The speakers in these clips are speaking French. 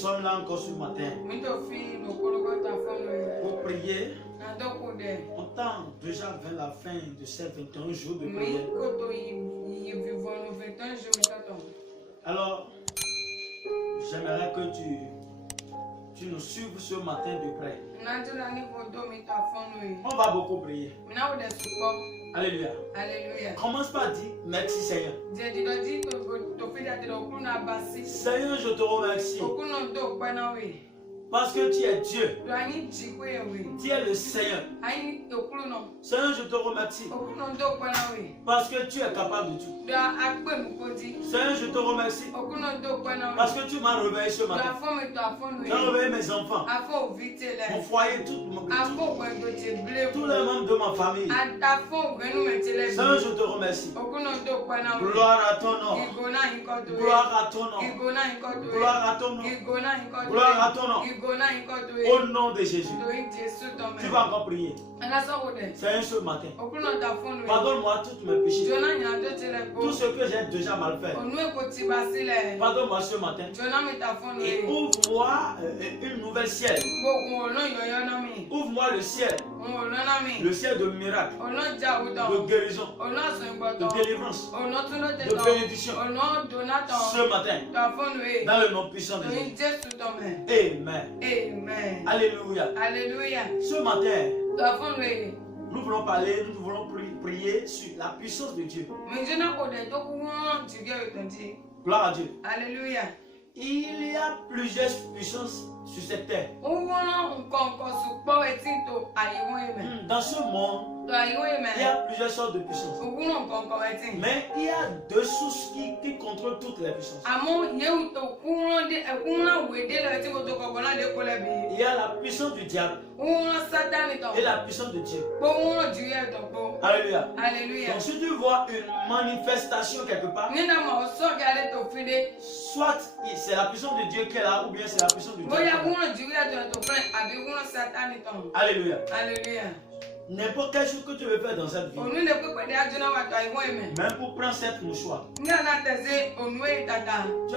sommes là encore ce matin pour prier. On tend déjà vers la fin de ces 21 jours de prière. Alors, j'aimerais que tu nous suives ce matin de près. On va beaucoup prier. Alléluia. Alléluia. Commence par dire merci Seigneur. Seigneur, je te remercie. Parce que tu es Dieu. Tu es le Seigneur. Seigneur, je te remercie. Parce que tu es capable de tout. Seigneur, je te remercie. Parce que tu m'as réveillé ce matin. Tu as réveillé mes enfants. Mon foyer, tous les membres de ma famille. Seigneur, je te remercie. Gloire à ton nom. Gloire à ton nom. Gloire à ton nom. Gloire à ton nom. Au nom de Jésus. Tu vas encore prier. Seigneur, ce matin, pardonne-moi tous mes péchés. Tout ce que j'ai déjà mal fait. Pardonne-moi ce matin. Et ouvre-moi une nouvelle ciel. Ouvre-moi le ciel. Le ciel de miracle, de guérison, de délivrance, de bénédiction. Ce matin, dans le nom puissant de Jésus. Amen. Amen. Alléluia. Alléluia. Ce matin, nous voulons parler, nous voulons prier sur la puissance de Dieu. Gloire à Dieu. Alléluia. Il y a plusieurs puissances sur cette terre. Dans ce monde, il y a plusieurs sortes de puissances. Mais il y a deux sources qui contrôlent toutes les puissances. Il y a la puissance du diable et la puissance de Dieu. Alléluia. Alléluia. Donc si tu vois une manifestation quelque part, soit c'est la puissance de Dieu qui est là, ou bien c'est la puissance du diable. Alléluia. Alléluia. N'importe quelle chose que tu veux faire dans cette vie, même pour prendre cette mouchoir, tu as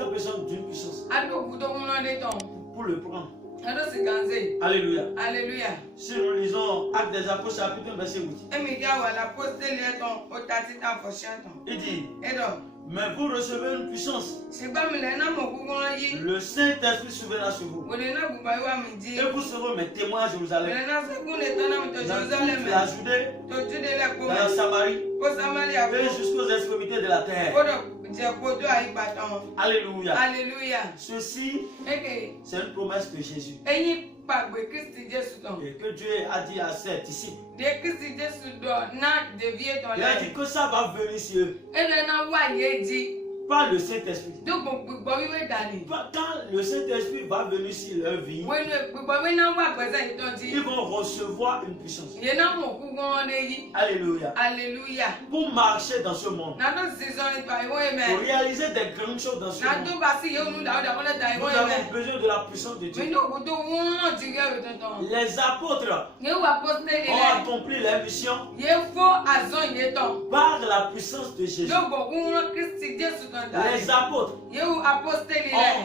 besoin d'une puissance pour le prendre. Alléluia. Alléluia. Si nous lisons Actes des Apôtres chapitre 1 verset 8, il dit, mais vous recevez une puissance. Le Saint-Esprit souverain sur vous. Et vous serez mes témoins à Jérusalem, dans toute la Judée, dans la Samarie, et jusqu'aux extrémités de la terre. Alléluia. Alléluia. Ceci, c'est une promesse de Jésus. Et que Dieu a dit à ses disciples. Il a dit que ça va venir sur eux. Par le Saint-Esprit. Quand le Saint-Esprit va venir sur leur vie, ils vont recevoir une puissance. Alléluia. Alléluia. Pour marcher dans ce monde, pour réaliser des grandes choses dans ce monde, nous avons besoin de la puissance de Dieu. Les apôtres ont accompli leur mission par la puissance de Jésus. Les apôtres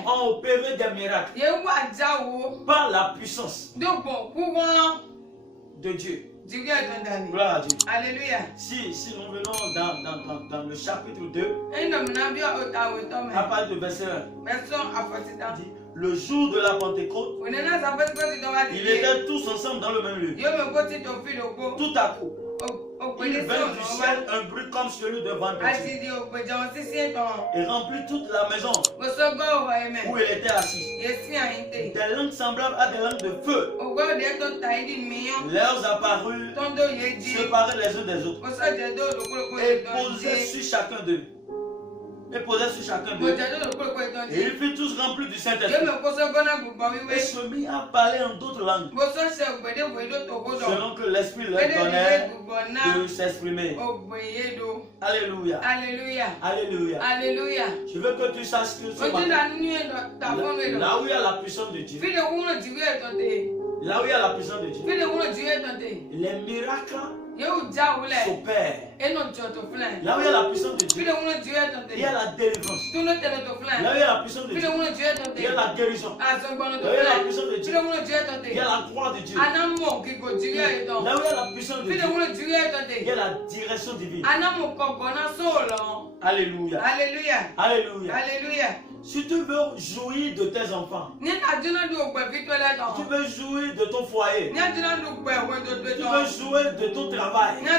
ont opéré des miracles par la puissance de Dieu. Gloire à Dieu. Alléluia. Si nous venons dans le chapitre 2, à partir de verset 1, dit, le jour de la Pentecôte, ils étaient tous ensemble dans le même lieu. Tout à coup, il vint du ciel un bruit comme celui de vent et remplit toute la maison où il était assis. Des langues semblables à des langues de feu leur apparurent, séparés les uns des autres, et posaient sur chacun d'eux. Et ils furent tous remplis du Saint-Esprit. Et se mit à parler en d'autres langues, selon que l'Esprit leur donnait de s'exprimer. Alléluia. Alléluia. Alléluia. Alléluia. Je veux que tu saches que ce matin, là où il y a la puissance de Dieu, là où il y a la puissance de Dieu, les miracles s'opère. Là où il y a la puissance de Dieu, il y a la délivrance. Là où il y a la puissance de Dieu, il y a la guérison. Là où il y a la puissance de Dieu, il y a la gloire de Dieu. Là où il y a la puissance de Dieu, il y a la direction divine. Alléluia. Alléluia. Alléluia. Alléluia. Si tu veux jouir de tes enfants, tu veux jouir de ton foyer, tu veux jouir de ton travail, tu as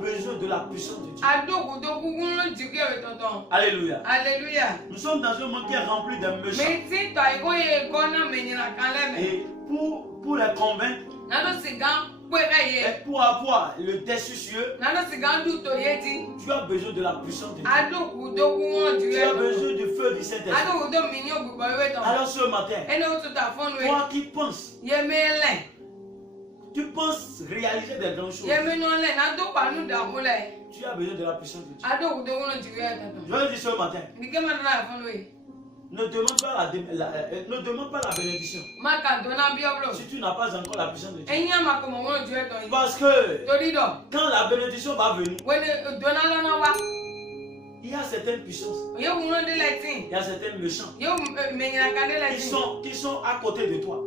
besoin de la puissance de Dieu. Alléluia. Alléluia. Nous sommes dans un monde qui est rempli de méchants. Et pour les convaincre, et pour avoir le désucieux, tu as besoin de la puissance de Dieu. Tu as besoin du feu du Saint-Esprit. Alors ce matin, toi qui penses, tu penses réaliser des grandes choses, tu as besoin de la puissance de Dieu. Je vais dire ce matin, ne demande pas la bénédiction si tu n'as pas encore la puissance de Dieu. Parce que quand la bénédiction va venir, il y a certaines puissances, il y a certains méchants qui sont à côté de toi.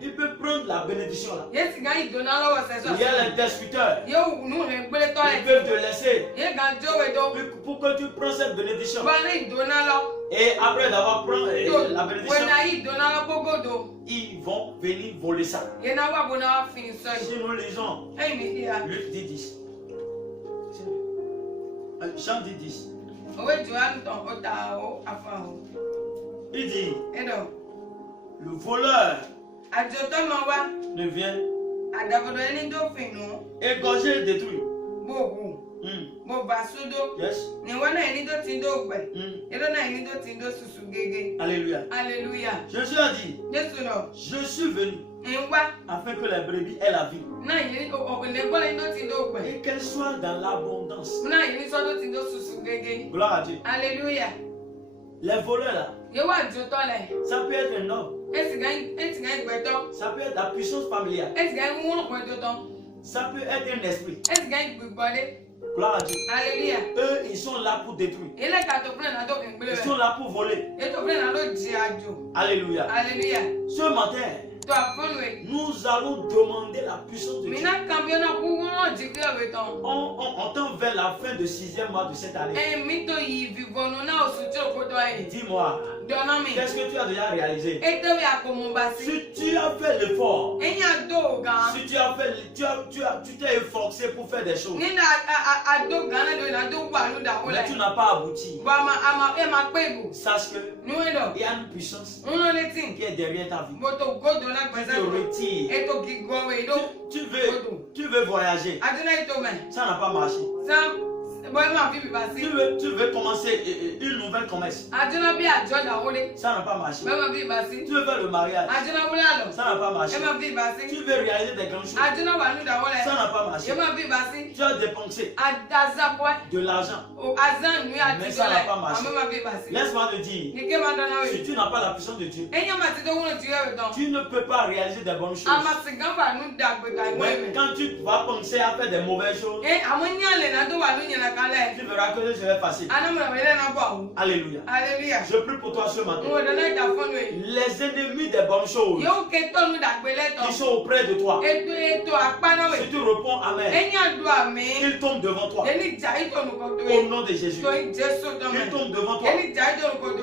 Ils peuvent prendre la bénédiction là. Il y a les destructeurs. Ils peuvent te laisser pour que tu prennes cette bénédiction. Et après d'avoir pris la bénédiction, ils vont venir voler ça. Si nous lisons Luc 10. Jean 10. Il dit, le voleur ne vient égorger et détruire. Yes. Alléluia. Alléluia. Jésus a dit, je suis venu afin que les brebis aient la vie et qu'elles soient dans l'abondance. Gloire à Dieu. Alléluia. Les voleurs là, ça peut être un homme, ça peut être la puissance familiale, ça peut être un esprit. Gloire à Dieu. Alléluia. Eux, ils sont là pour détruire. Ils sont là pour voler. Alléluia. Alléluia. Ce matin, nous allons demander la puissance de Dieu. On tend vers la fin du 6e mois de cette année. Dis-moi, qu'est-ce que tu as déjà réalisé? Si tu as fait l'effort, si tu t'es efforcé pour faire des choses, mais tu n'as pas abouti, sache que il y a une puissance qui est derrière ta vie. Tu veux voyager, ça n'a pas marché. Tu veux commencer une nouvelle commerce, ça n'a pas marché. Tu veux faire le mariage, ça n'a pas marché. Tu veux réaliser des grandes choses, ça n'a pas marché. Tu as dépensé de l'argent, mais ça n'a pas marché. Laisse-moi te dire, si tu n'as pas la puissance de Dieu, tu ne peux pas réaliser des bonnes choses. Mais quand tu vas penser à faire des mauvaises choses, tu verras que ce serait facile. Alléluia. Alléluia. Je prie pour toi ce matin. Les ennemis des bonnes choses qui sont auprès de toi, si tu réponds amen, ils tombent devant toi. Au nom de Jésus. Ils tombent devant toi.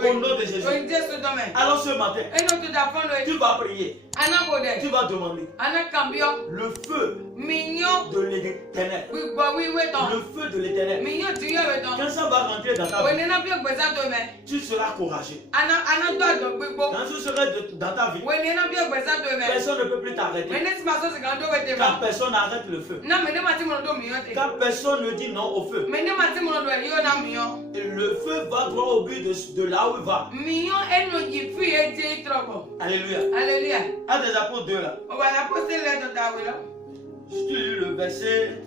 Au nom de Jésus. Alors ce matin, tu vas prier. Tu vas demander le feu de l'éternel. Le feu de l'éternel. Quand ça va rentrer dans ta vie, tu seras courageux. Quand tu seras dans ta vie, personne ne peut plus t'arrêter. Car personne n'arrête le feu. Car personne ne dit non au feu. Et le feu va droit au but de là où il va. Alléluia. Alléluia. À des apôtres 2 là. Je te lis le verset.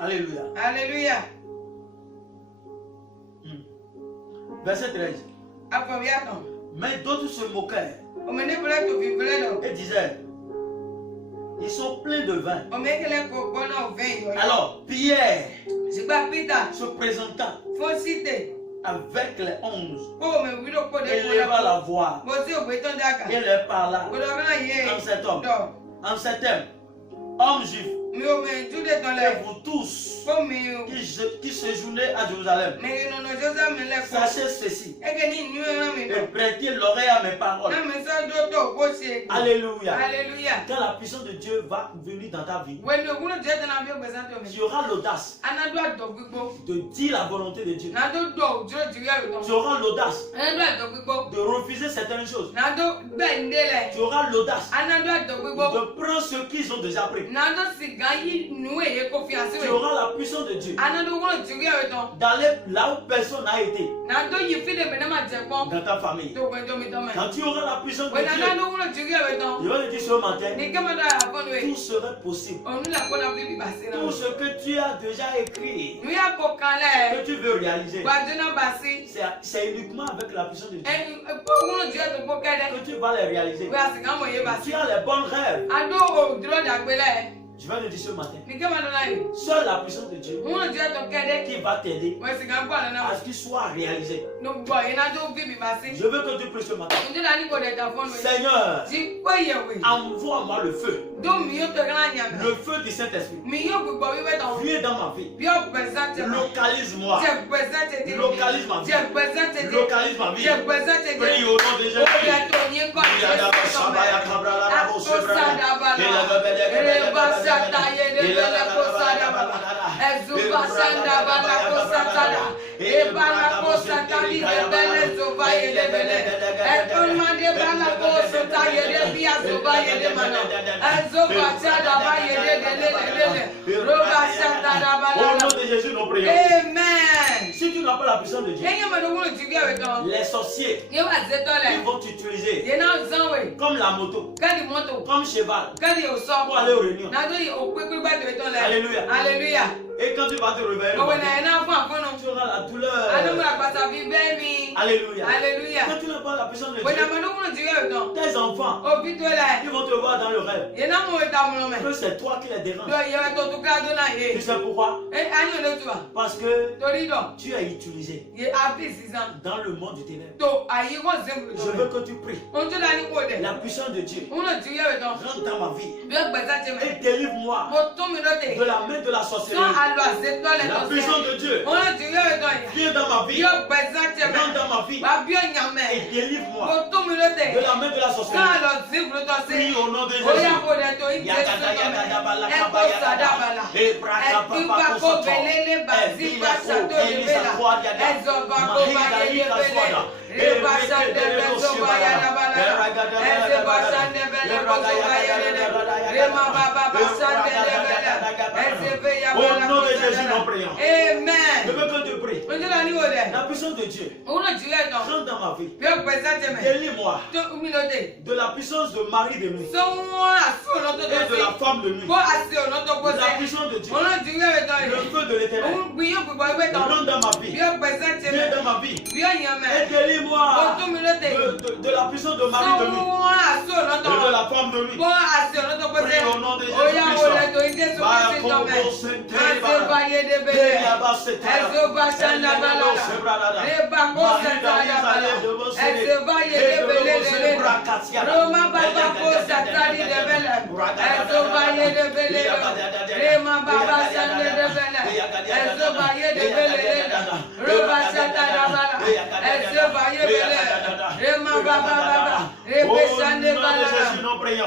Alléluia. Alléluia. Verset 13. Mais d'autres se moquèrent et disaient, Ils sont pleins de vin. Alors, Pierre se présentant avec les 11, il leva la voix et leur parla en cet homme juif. Et vous tous qui séjournez à Jérusalem, sachez ceci et prêtez l'oreille à mes paroles. Alléluia. Quand la puissance de Dieu va venir dans ta vie, tu auras l'audace de dire la volonté de Dieu. Tu auras l'audace de refuser certaines choses. Tu auras l'audace de prendre ce qu'ils ont déjà pris. Tu auras la puissance de Dieu d'aller là où personne n'a été dans ta famille. Quand tu auras la puissance de Dieu, je vais te dire ce matin, tout serait possible. Tout ce que tu as déjà écrit, que tu veux réaliser, c'est uniquement avec la puissance de Dieu que tu vas les réaliser. Tu as les bons rêves. Je vais le dire ce matin. Seule la puissance de Dieu qui va t'aider à ce qu'il soit réalisé. Je veux que tu pries ce matin. Seigneur, envoie-moi le feu. Le feu du Saint-Esprit. Viens dans ma vie. Localise-moi. Localise ma vie. Localise ma vie. Prie au nom de Jésus. Au nom de Jésus, nous prions. Amen. Si tu n'as pas la puissance de Dieu, les sorciers ils vont t'utiliser comme la moto, comme cheval pour aller aux réunions. Alléluia. Alléluia. Et quand tu vas te réveiller, tu auras la douleur. Alléluia. Alléluia. Quand tu n'as pas la puissance de Dieu, tes enfants, ils vont te voir dans le rêve que c'est toi qui les déranges. Tu sais pourquoi? Parce que tu es utilisé dans le monde du ténèbre. Je veux que tu pries. La puissance de Dieu rentre dans ma vie et délivre-moi de la main de la sorcellerie. La puissance de Dieu viens dans ma vie, rentre dans ma vie et délivre-moi de la main de la sorcellerie. Prie au nom de Jésus. Au nom de Jésus, nous prions. Amen. Je veux que tu pries. La puissance de Dieu rentre dans ma vie. Délivre-moi de la puissance de mari de nuit et de la femme de nuit. La puissance de Dieu, le feu de l'éternel rentre dans ma vie. Viens dans ma vie et délivre-moi de la puissance de mari de nuit et de la femme de nuit. Prie au nom de Jésus-Christ.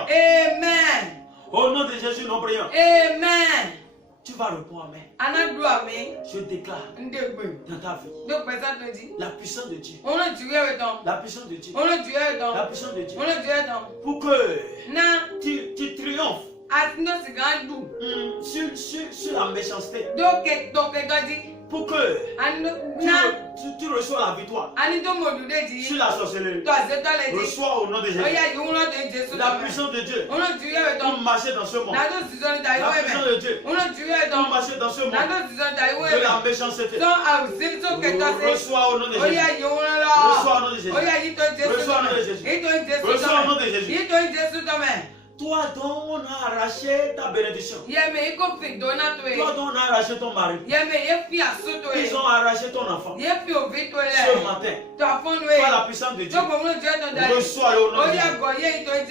Amen. Au nom de Jésus, nous prions. Amen. Tu vas répondre Amen. Je déclare dans ta vie la puissance de Dieu. La puissance de Dieu. La puissance de Dieu. Pour que tu triomphes sur la méchanceté. Pour que tu reçois la victoire sur la sorcellerie. Reçois au nom de Jésus la puissance de Dieu pour marcher dans ce monde. La puissance de Dieu pour marcher dans ce monde de la méchanceté. Reçois au nom de Jésus. Reçois au nom de Jésus. Reçois au nom de Jésus. Reçois au nom de Jésus. Toi dont on a arraché ta bénédiction. Toi dont on a arraché ton mari. Ils ont arraché ton enfant. Ce matin, par la puissance de Dieu, reçois-le au nom de Jésus.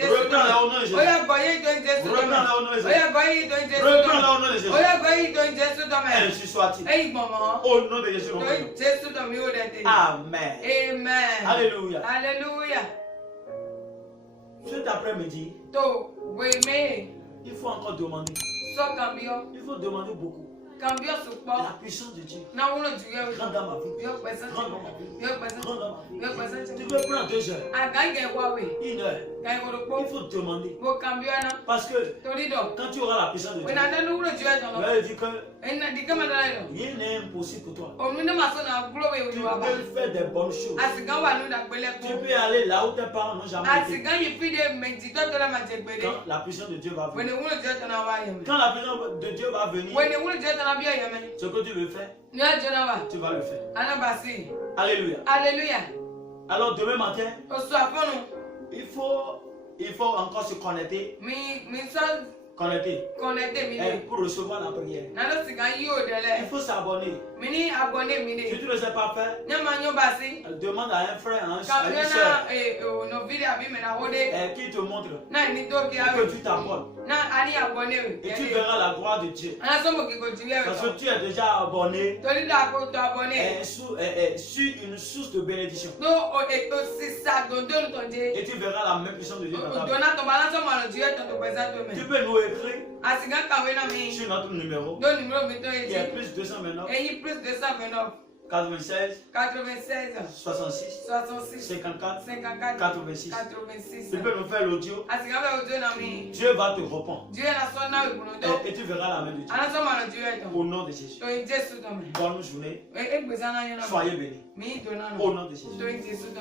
Reprends-le au nom de Jésus. Reprends-le au nom de Jésus. Reprends-le au nom de Jésus. Ainsi soit-il. Au nom de Jésus. Amen. Amen. Alléluia. Alléluia. Cet après-midi, il faut encore demander. Il faut demander beaucoup. La puissance de Dieu. Rentre dans ma vie. Rentre dans ma vie. Rentre dans ma vie. Tu veux prendre 2 heures. 1 heure. Il faut demander. Parce que quand tu auras la puissance de Dieu, tu vas dire que rien n'est impossible pour toi. Tu peux faire des bonnes choses. Tu peux aller là où tes parents n'ont jamais été. Quand la puissance de Dieu va venir. Quand la puissance de Dieu va venir, ce que tu veux faire, tu vas le faire. Alléluia. Alléluia. Alors demain matin, il faut encore se connecter. Pour recevoir la prière. Il faut s'abonner. Si tu ne sais pas faire, demande à un frère, à une soeur qui te montre que tu t'abonnes. Et tu verras la gloire de Dieu. Parce que tu es déjà abonné sur une source de bénédiction. Et tu verras la même puissance de Dieu dans ta vie. Tu peux nous écrire sur notre numéro qui est plus 229 96 66 54 86. Tu peux nous faire l'audio. Dieu va te répondre. Et tu verras la main de Dieu. Au nom de Jésus. Bonne journée. Soyez bénis. Au nom de Jésus.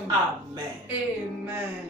Amen. Amen.